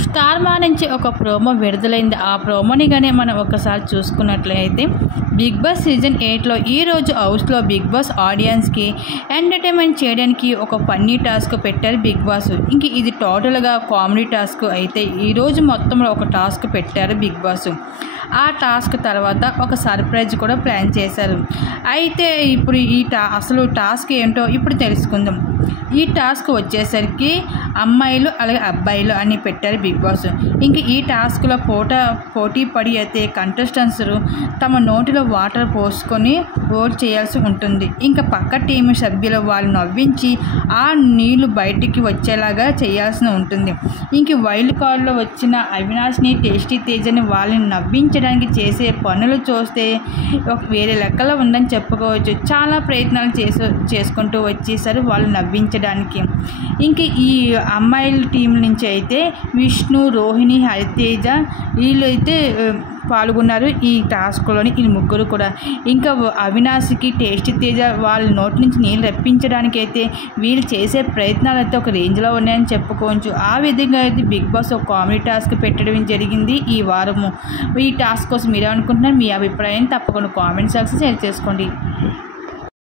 Star మా నుంచి ఒక ప్రోమో విడుదలైంది. ఆ ప్రోమోని కానీ మనం ఒకసారి చూసుకున్నట్లయితే బిగ్ బాస్ సీజన్ 8లో ఈరోజు హౌస్లో బిగ్ బాస్ ఆడియన్స్కి ఎంటర్టైన్మెంట్ చేయడానికి ఒక ఫన్నీ టాస్క్ పెట్టారు బిగ్ బాస్. ఇంక ఇది టోటల్గా కామెడీ టాస్క్ అయితే ఈరోజు మొత్తంలో ఒక టాస్క్ పెట్టారు బిగ్ బాస్. ఆ టాస్క్ తర్వాత ఒక సర్ప్రైజ్ కూడా ప్లాన్ చేశారు. అయితే ఇప్పుడు అసలు టాస్క్ ఏంటో ఇప్పుడు తెలుసుకుందాం. ఈ టాస్క్ వచ్చేసరికి అమ్మాయిలు అలాగే అబ్బాయిలు అని పెట్టారు బిగ్ బాస్. ఇంక ఈ టాస్క్లో పోటీ పడి అయితే కంటెస్టెంట్స్ తమ నోటిలో వాటర్ పోసుకొని ఓట్ చేయాల్సి ఉంటుంది. ఇంకా పక్క టీం సభ్యులు వాళ్ళు నవ్వించి ఆ నీళ్లు బయటికి వచ్చేలాగా చేయాల్సి ఉంటుంది. ఇంక వైల్డ్ కార్డులో వచ్చిన అవినాష్ని, టేస్టీ తేజని వాళ్ళని నవ్వించడానికి చేసే పనులు చూస్తే వేరే లెక్కలో ఉందని చెప్పుకోవచ్చు. చాలా ప్రయత్నాలు చేసుకుంటూ వచ్చేసారు వాళ్ళు నవ్వించడానికి. ఇంక ఈ అమ్మాయిల టీం నుంచి అయితే విష్ణు, రోహిణి, హరితేజ వీళ్ళైతే పాల్గొన్నారు ఈ టాస్క్లోని. ఈ ముగ్గురు కూడా ఇంకా అవినాష్కి, టేస్టీ తేజ వాళ్ళ నోటి నుంచి నీళ్ళు రప్పించడానికి అయితే వీళ్ళు చేసే ప్రయత్నాలు అయితే ఒక రేంజ్లో ఉన్నాయని చెప్పుకోవచ్చు. ఆ విధంగా అయితే బిగ్ బాస్ ఒక కామెడీ టాస్క్ పెట్టడం జరిగింది ఈ వారము. ఈ టాస్క్ కోసం మీరేమనుకుంటున్నారు? మీ అభిప్రాయం తప్పకుండా కామెంట్ సెక్షన్ షేర్ చేసుకోండి.